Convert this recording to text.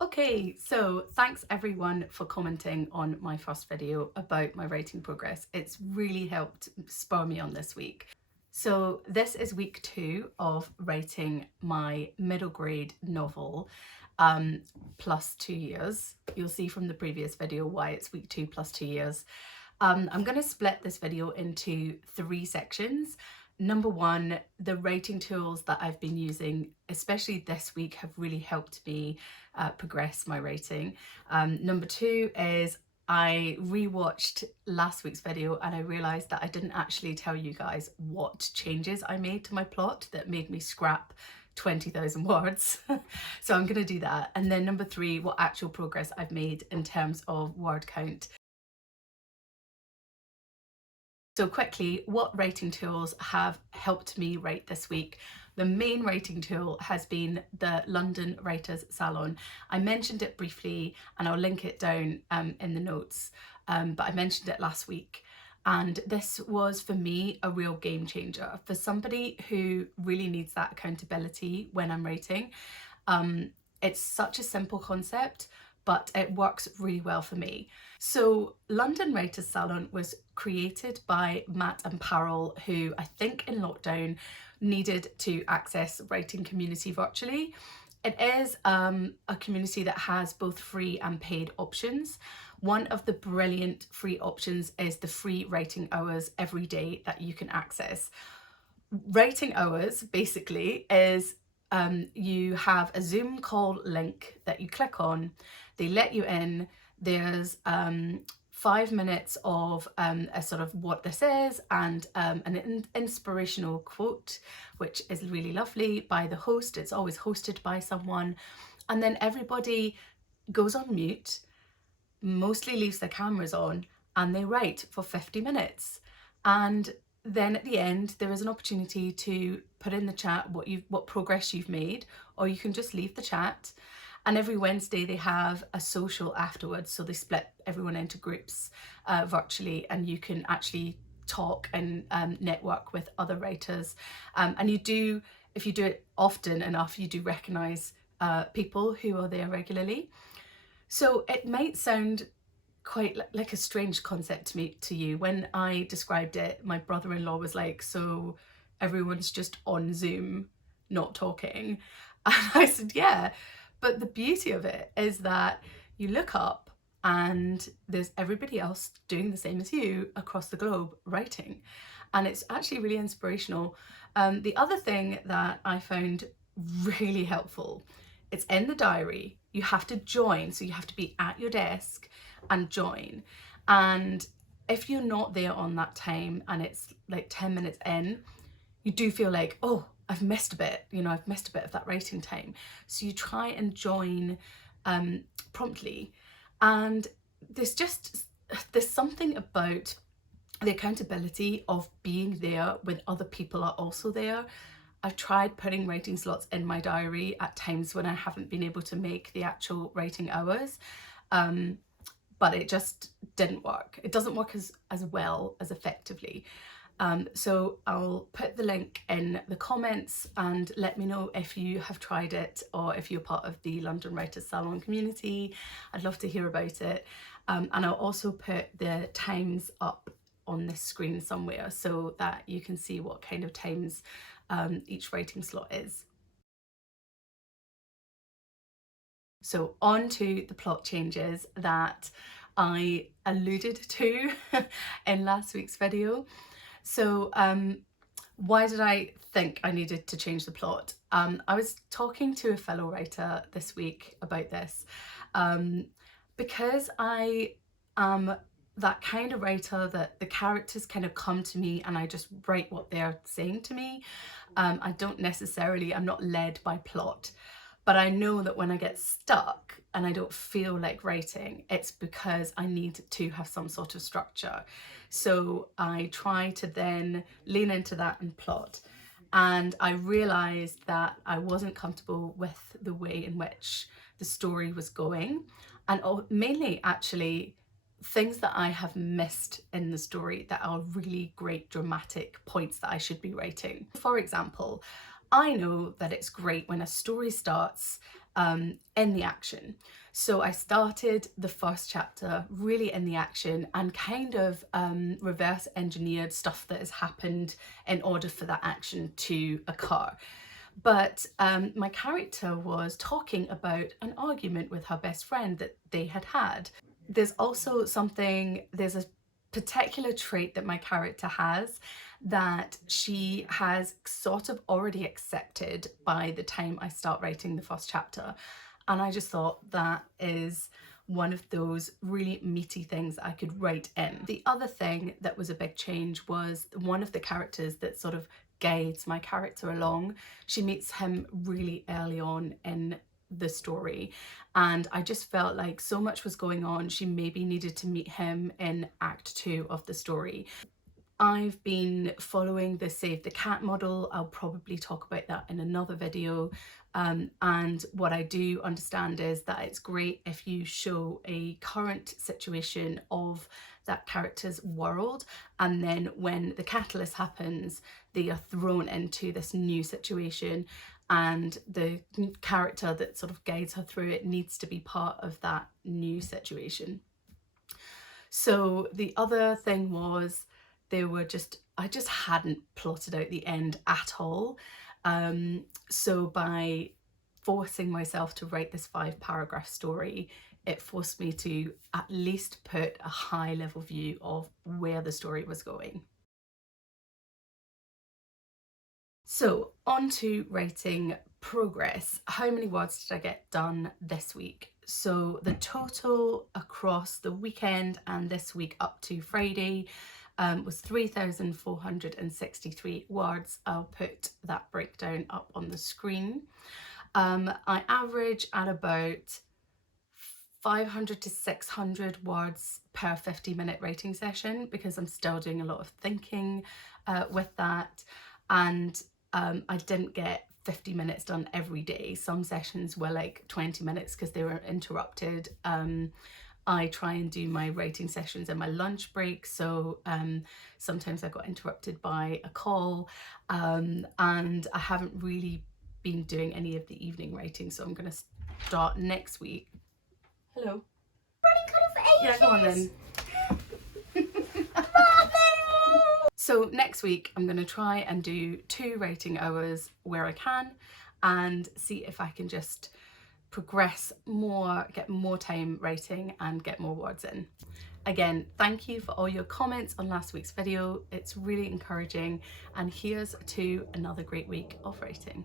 Okay, so thanks everyone for commenting on my first video about my writing progress. It's really helped spur me on this week. So this is week 2 of writing my middle grade novel, plus 2 years. You'll see from the previous video why it's week 2 plus 2 years. I'm going to split this video into 3 sections. Number 1, the writing tools that I've been using, especially this week, have really helped me progress my writing. Number 2 is I rewatched last week's video and I realised that I didn't actually tell you guys what changes I made to my plot that made me scrap 20,000 words. So I'm going to do that. And then number 3, what actual progress I've made in terms of word count. So quickly, what writing tools have helped me write this week? The main writing tool has been the London Writers Salon. I mentioned it briefly and I'll link it down in the notes, but I mentioned it last week. And this was, for me, a real game changer. For somebody who really needs that accountability when I'm writing, it's such a simple concept, but it works really well for me. So London Writers Salon was created by Matt and Parol, who I think in lockdown needed to access writing community virtually. It is a community that has both free and paid options. One of the brilliant free options is the free writing hours every day that you can access. Writing hours basically is you have a Zoom call link that you click on, they let you in, there's 5 minutes of a sort of what this is and an inspirational quote, which is really lovely, by the host. It's always hosted by someone. And then everybody goes on mute, mostly leaves their cameras on, and they write for 50 minutes. And then at the end, there is an opportunity to put in the chat what progress you've made, or you can just leave the chat. And every Wednesday they have a social afterwards, so they split everyone into groups virtually, and you can actually talk and network with other writers. And you do, if you do it often enough, you do recognise people who are there regularly. So it might sound quite like a strange concept to you. When I described it, my brother-in-law was like, so everyone's just on Zoom not talking? And I said, yeah, but the beauty of it is that you look up and there's everybody else doing the same as you across the globe writing, and it's actually really inspirational. The other thing that I found really helpful, it's in the diary. You have to join, so you have to be at your desk and join. And if you're not there on that time and it's like 10 minutes in, you do feel like, oh, I've missed a bit, I've missed a bit of that writing time. So you try and join promptly. And there's something about the accountability of being there when other people are also there. I've tried putting writing slots in my diary at times when I haven't been able to make the actual writing hours, but it just didn't work. It doesn't work as well, as effectively. So I'll put the link in the comments and let me know if you have tried it or if you're part of the London Writers Salon community. I'd love to hear about it. And I'll also put the times up on this screen somewhere so that you can see what kind of times each writing slot is. So on to the plot changes that I alluded to in last week's video. So why did I think I needed to change the plot? I was talking to a fellow writer this week about this, because I am that kind of writer that the characters kind of come to me and I just write what they're saying to me. I'm not led by plot. But I know that when I get stuck and I don't feel like writing, it's because I need to have some sort of structure. So I try to then lean into that and plot. And I realised that I wasn't comfortable with the way in which the story was going. And mainly, actually, things that I have missed in the story that are really great dramatic points that I should be writing. For example, I know that it's great when a story starts in the action. So I started the first chapter really in the action and kind of reverse engineered stuff that has happened in order for that action to occur. But my character was talking about an argument with her best friend that they had had. There's also there's a particular trait that my character has that she has sort of already accepted by the time I start writing the first chapter. And I just thought that is one of those really meaty things I could write in. The other thing that was a big change was one of the characters that sort of guides my character along. She meets him really early on in the story, and I just felt like so much was going on. She maybe needed to meet him in Act 2 of the story. I've been following the Save the Cat model. I'll probably talk about that in another video. And what I do understand is that it's great if you show a current situation of that character's world, and then when the catalyst happens, they are thrown into this new situation, and the character that sort of guides her through it needs to be part of that new situation. So the other thing was I just hadn't plotted out the end at all. So by forcing myself to write this 5-paragraph story, it forced me to at least put a high level view of where the story was going. So on to writing progress. How many words did I get done this week? So the total across the weekend and this week up to Friday was 3,463 words. I'll put that breakdown up on the screen. I average at about 500 to 600 words per 50-minute writing session because I'm still doing a lot of thinking with that. And I didn't get 50 minutes done every day. Some sessions were like 20 minutes because they were interrupted. I try and do my writing sessions in my lunch break, so sometimes I got interrupted by a call, and I haven't really been doing any of the evening writing, so I'm going to start next week. Hello. Yeah, go on then. So next week I'm going to try and do 2 writing hours where I can and see if I can just progress more, get more time writing and get more words in. Again, thank you for all your comments on last week's video. It's really encouraging, and here's to another great week of writing.